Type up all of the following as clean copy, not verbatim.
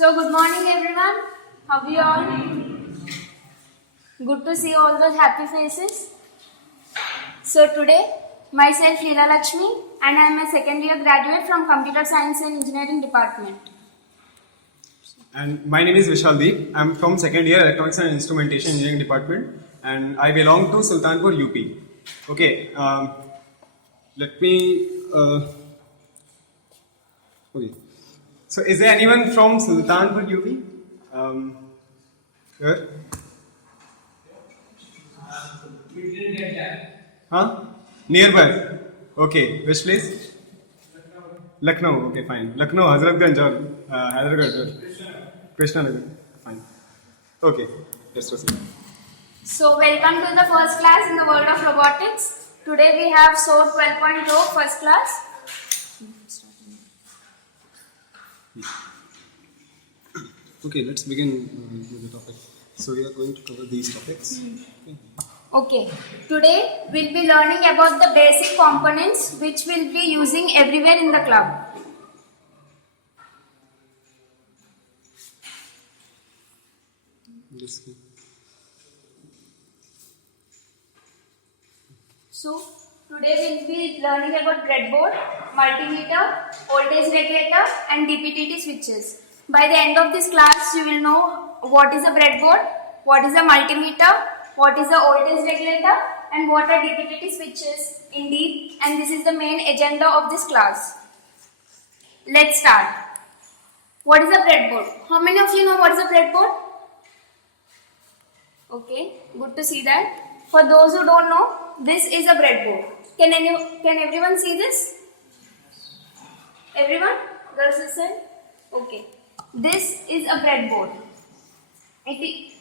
So good morning everyone. How are you all? Good to see all those happy faces. So today, myself Leela Lakshmi and I am a second year graduate from Computer Science and Engineering Department. And my name is Vishal Deep. I'm from second year Electronics and Instrumentation Engineering Department and I belong to Sultanpur UP. Okay, let me. Okay. So, is there anyone from Sultanpur UP? Here? We didn't get that. Huh? Nearby. Okay. Which place? Lucknow. Okay, fine. Lucknow, Hazratganj or Hyderabad. Krishnanagar. Fine. Okay. Let's proceed. So welcome to the first class in the world of robotics. Today we have SOAR 12.0 first class. Okay, let's begin with the topic. So we are going to cover these topics. Okay, today we'll be learning about the basic components which we'll be using everywhere in the club. So today we'll be learning about breadboard, multimeter, voltage regulator and DPTT switches. By the end of this class you will know what is a breadboard, what is a multimeter, what is a voltage regulator and what are DPTT switches in deep, and this is the main agenda of this class. Let's start. What is a breadboard? How many of you know what is a breadboard? Okay, good to see that. For those who don't know, this is a breadboard. Can everyone see this? Everyone? Girls listen? Okay. This is a breadboard. It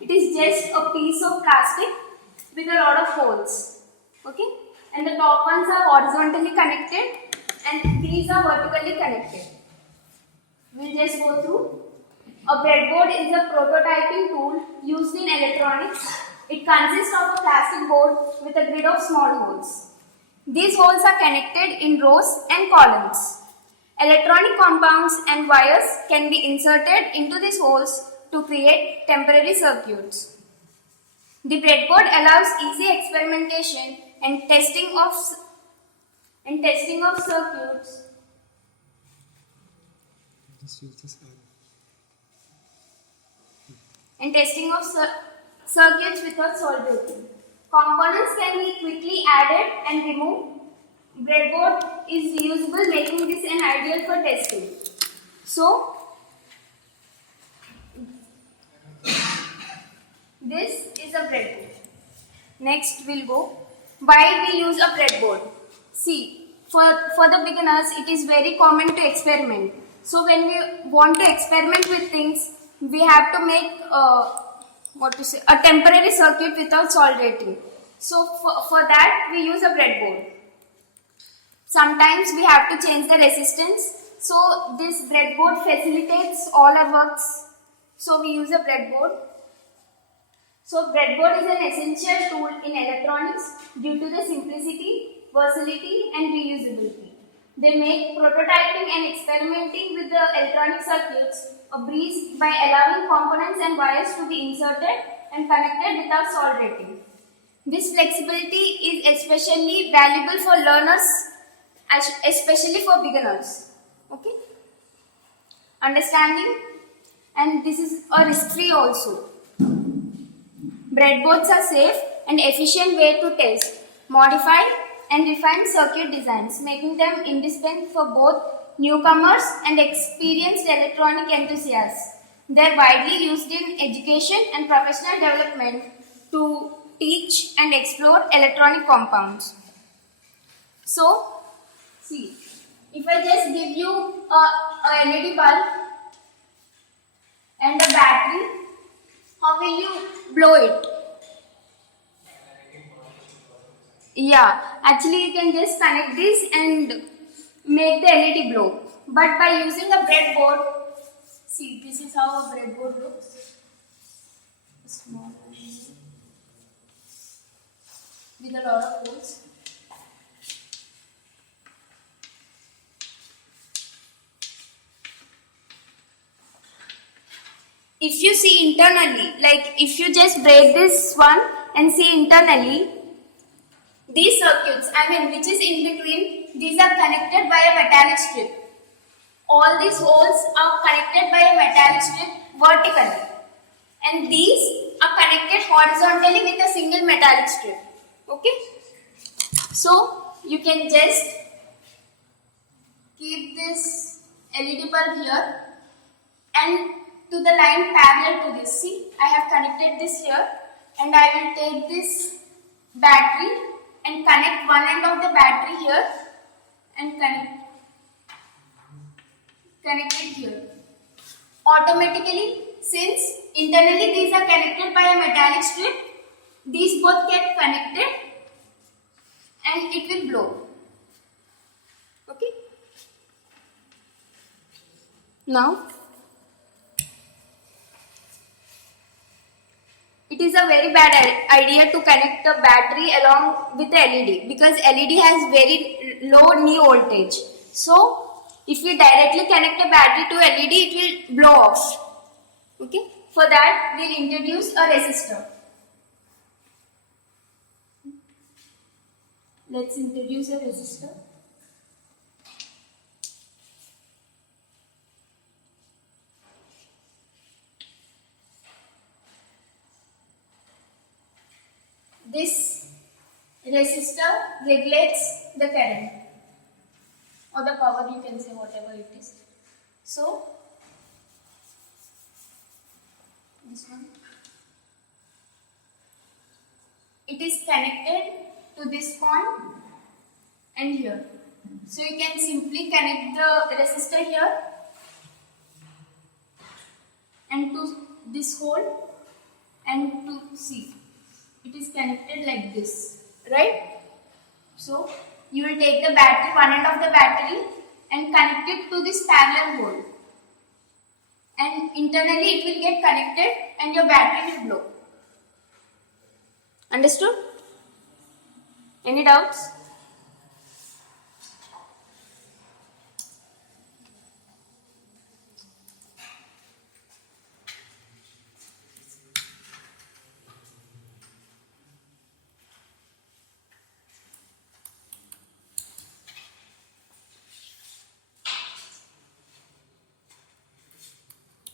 is just a piece of plastic with a lot of holes. Okay? And the top ones are horizontally connected and these are vertically connected. We'll just go through. A breadboard is a prototyping tool used in electronics. It consists of a plastic board with a grid of small holes. These holes are connected in rows and columns. Electronic compounds and wires can be inserted into these holes to create temporary circuits. The breadboard allows easy experimentation and testing of circuits. Circuits without solving. Components can be quickly added and removed. Breadboard is reusable, making this an ideal for testing. So, this is a breadboard. Next, we'll go. Why we use a breadboard? See, for the beginners, it is very common to experiment. So, when we want to experiment with things, we have to make a temporary circuit without solving. So, for that, we use a breadboard. Sometimes we have to change the resistance. So, this breadboard facilitates all our works. So, we use a breadboard. So, breadboard is an essential tool in electronics due to the simplicity, versatility and reusability. They make prototyping and experimenting with the electronic circuits a breeze by allowing components and wires to be inserted and connected without solving. This flexibility is especially valuable for learners, especially for beginners. Okay? Understanding? And this is a risk-free also. Breadboards are safe and efficient way to test, modify and refine circuit designs, making them indispensable for both newcomers and experienced electronic enthusiasts. They are widely used in education and professional development to teach and explore electronic compounds. So, see, if I just give you a LED bulb and a battery, how will you blow it? Yeah, actually you can just connect this and make the LED blow. But by using a breadboard, see, this is how a breadboard looks. Small with a lot of holes. if you see internally, like if you just break this one and see internally, these circuits, which is in between, these are connected by a metallic strip. All these holes are connected by a metallic strip vertically, and these are connected horizontally with a single metallic strip. Okay? So, you can just keep this LED bulb here and to the line parallel to this. See, I have connected this here, and I will take this battery and connect one end of the battery here and connect it here. Automatically, since internally these are connected by a metallic strip, these both get connected and it will blow. Okay? Now, it is a very bad idea to connect the battery along with the LED, because LED has very low knee voltage. So, if we directly connect a battery to LED, it will blow off. Okay? For that, we will introduce a resistor. Let's introduce a resistor. This resistor regulates the current or the power, you can say whatever it is. So, this one, it is connected to this point and here. So, you can simply connect the resistor here and to this hole and to see. It is connected like this, right? So, you will take the battery, one end of the battery and connect it to this parallel hole. And internally it will get connected and your battery will blow. Understood? Any doubts?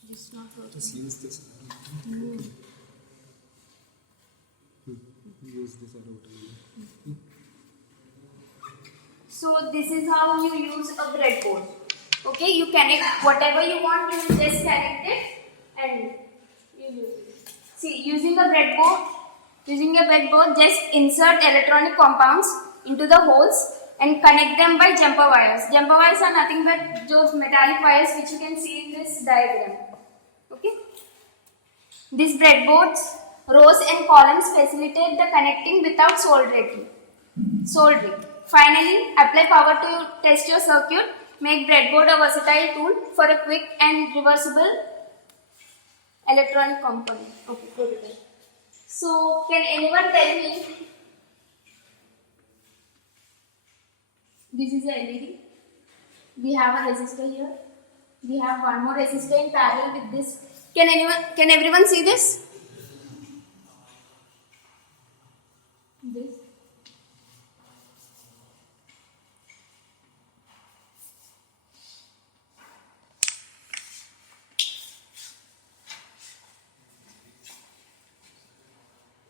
Just not working. Just use this. Use this arrow. So this is how you use a breadboard. Okay, you connect whatever you want, you just connect it and you use it. See, using a breadboard, just insert electronic compounds into the holes and connect them by jumper wires. Jumper wires are nothing but those metallic wires which you can see in this diagram. Okay. These breadboards, rows and columns facilitate the connecting without soldering. Finally, apply power to test your circuit. Make breadboard a versatile tool for a quick and reversible electronic component. Okay, go to that. So, can anyone tell me? This is a LED. We have a resistor here. We have one more resistor in parallel with this. Can everyone see this? This.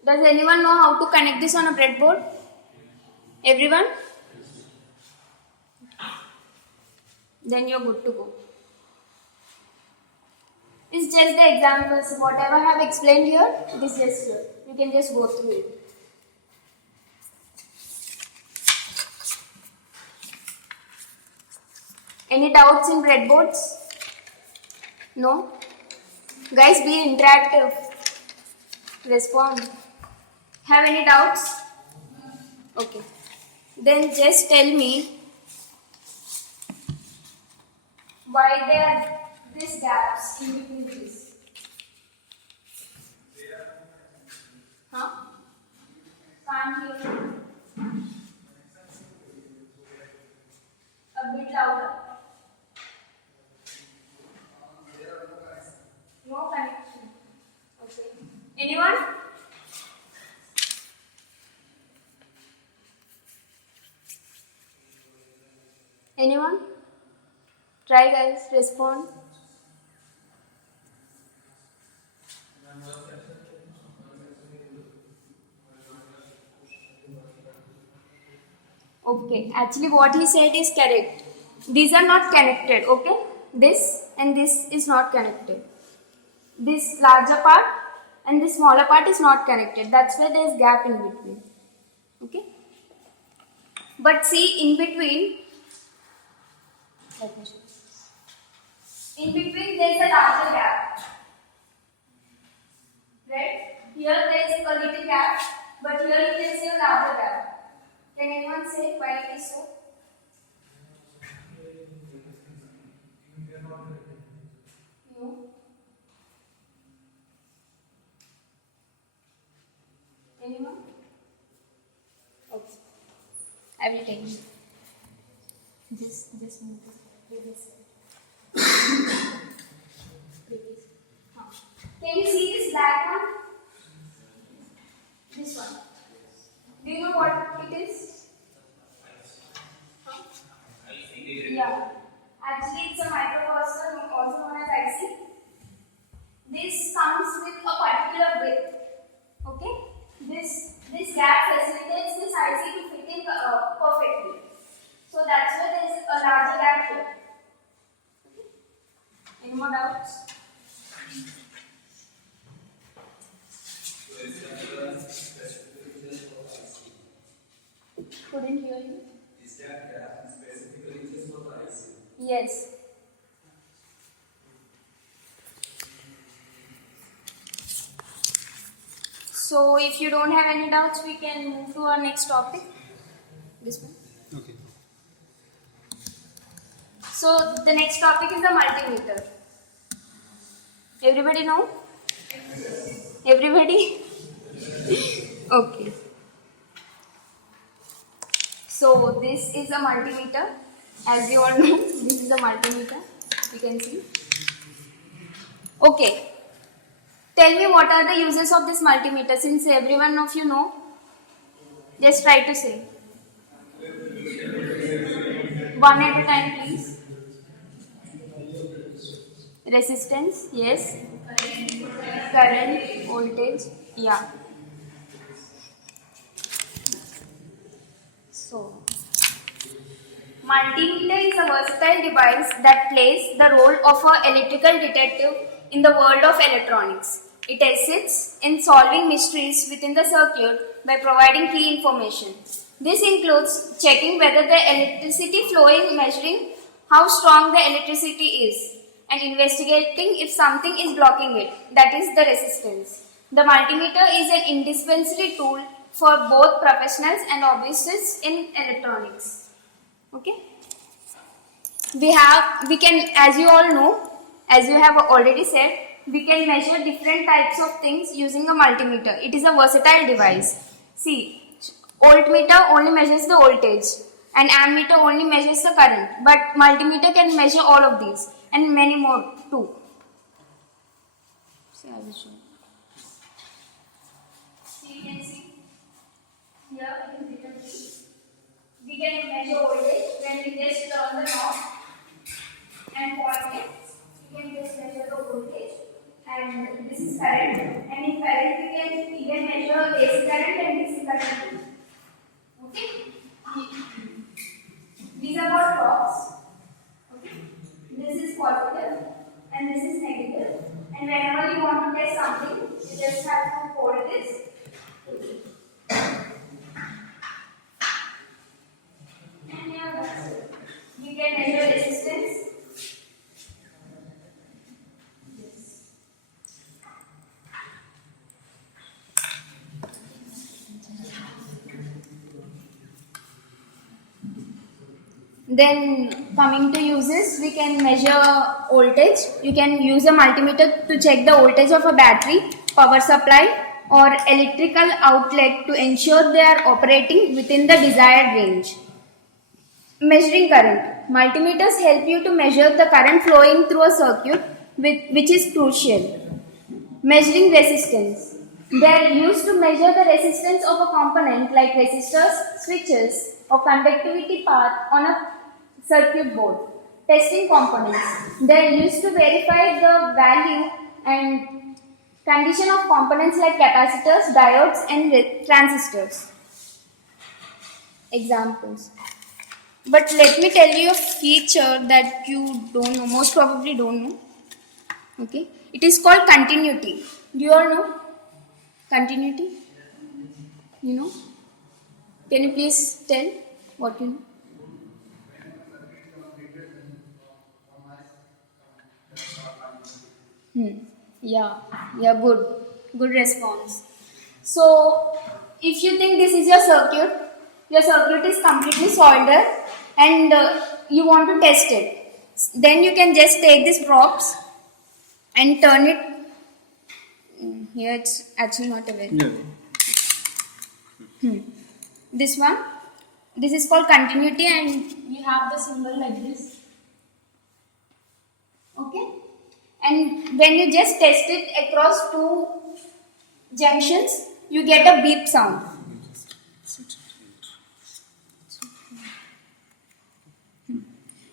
Does anyone know how to connect this on a breadboard? Everyone? Then you're good to go. It's just the examples. Whatever I have explained here, it is just here. You can just go through it. Any doubts in breadboards? No? Guys, be interactive. Respond. Have any doubts? Okay. Then just tell me why there are these gaps in between this. Huh? Can't hear you. A bit louder. No connection. Anyone? Try guys, respond. Okay, actually what he said is correct. These are not connected, okay? This and this is not connected. This larger part and this smaller part is not connected. That's why there is gap in between. Okay? But see, in between, let me show you. In between there is a larger gap. Right? Here there is a little gap, but here you can see a larger gap. Can anyone say why it is so? No. Anyone? Okay. I will tell you. Just move this. Previous. Previous. Huh. Can you see this black one? This one. Do you know what it is? Huh? Yeah. Actually, it's a microprocessor, also known as IC. This comes with a particular width. Okay? This gap facilitates this IC to fit in perfectly. So that's why there is a larger gap here. Okay? Any more doubts? Couldn't hear you. Is that gap specifically just for the IC? Yes. So if you don't have any doubts, we can move to our next topic. This one. Okay. So the next topic is the multimeter. Everybody know? Everybody? Okay. So this is a multimeter. As you all know, this is a multimeter. You can see. Okay. Tell me what are the uses of this multimeter, since everyone of you know. Just try to say. One at a time, please. Resistance, yes. Current, voltage, yeah. So, multimeter is a versatile device that plays the role of an electrical detective in the world of electronics. It assists in solving mysteries within the circuit by providing key information. This includes checking whether the electricity flowing, measuring how strong the electricity is, and investigating if something is blocking it, that is the resistance. The multimeter is an indispensable tool for both professionals and hobbyists in electronics. Okay? We can, as you all know, as you have already said, we can measure different types of things using a multimeter. It is a versatile device. See, voltmeter only measures the voltage and ammeter only measures the current, but multimeter can measure all of these and many more too. See, I will show you. See, you can see here it is written. We can measure voltage when we just turn the knob and point it. We can just measure the voltage, and this is current. And in current we can even measure AC current and DC current. Okay. These are called clocks. Okay. This is positive and this is negative. And whenever you want to test something, you just have to hold this. And here that's it. We can measure resistance. Then coming to uses, we can measure voltage. You can use a multimeter to check the voltage of a battery, power supply or electrical outlet to ensure they are operating within the desired range. Measuring current. Multimeters help you to measure the current flowing through a circuit, which is crucial. Measuring resistance. They are used to measure the resistance of a component like resistors, switches or conductivity path on a circuit board. Testing components. They are used to verify the value and condition of components like capacitors, diodes and transistors. Examples. But let me tell you a feature that you don't know, most probably don't know. Okay. It is called continuity. Do you all know? Continuity? You know? Can you please tell what you know? Yeah, yeah, good. Good response. So, if you think this is your circuit is completely soldered and you want to test it, then you can just take these props and turn it. Here it's actually not available. Yeah. This one, this is called continuity and we have the symbol like this. Okay? And when you just test it across two junctions, you get a beep sound.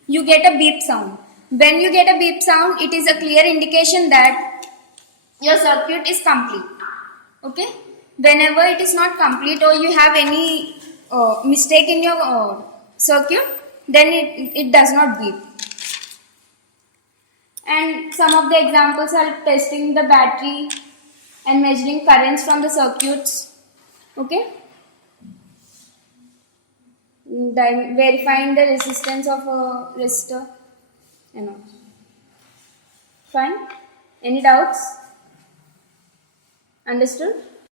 You get a beep sound. When you get a beep sound, it is a clear indication that your circuit is complete. Okay? Whenever it is not complete or you have any mistake in your circuit, then it does not beep. And some of the examples are testing the battery and measuring currents from the circuits. Okay? Then verifying the resistance of a resistor and all. Fine? Any doubts? Understood?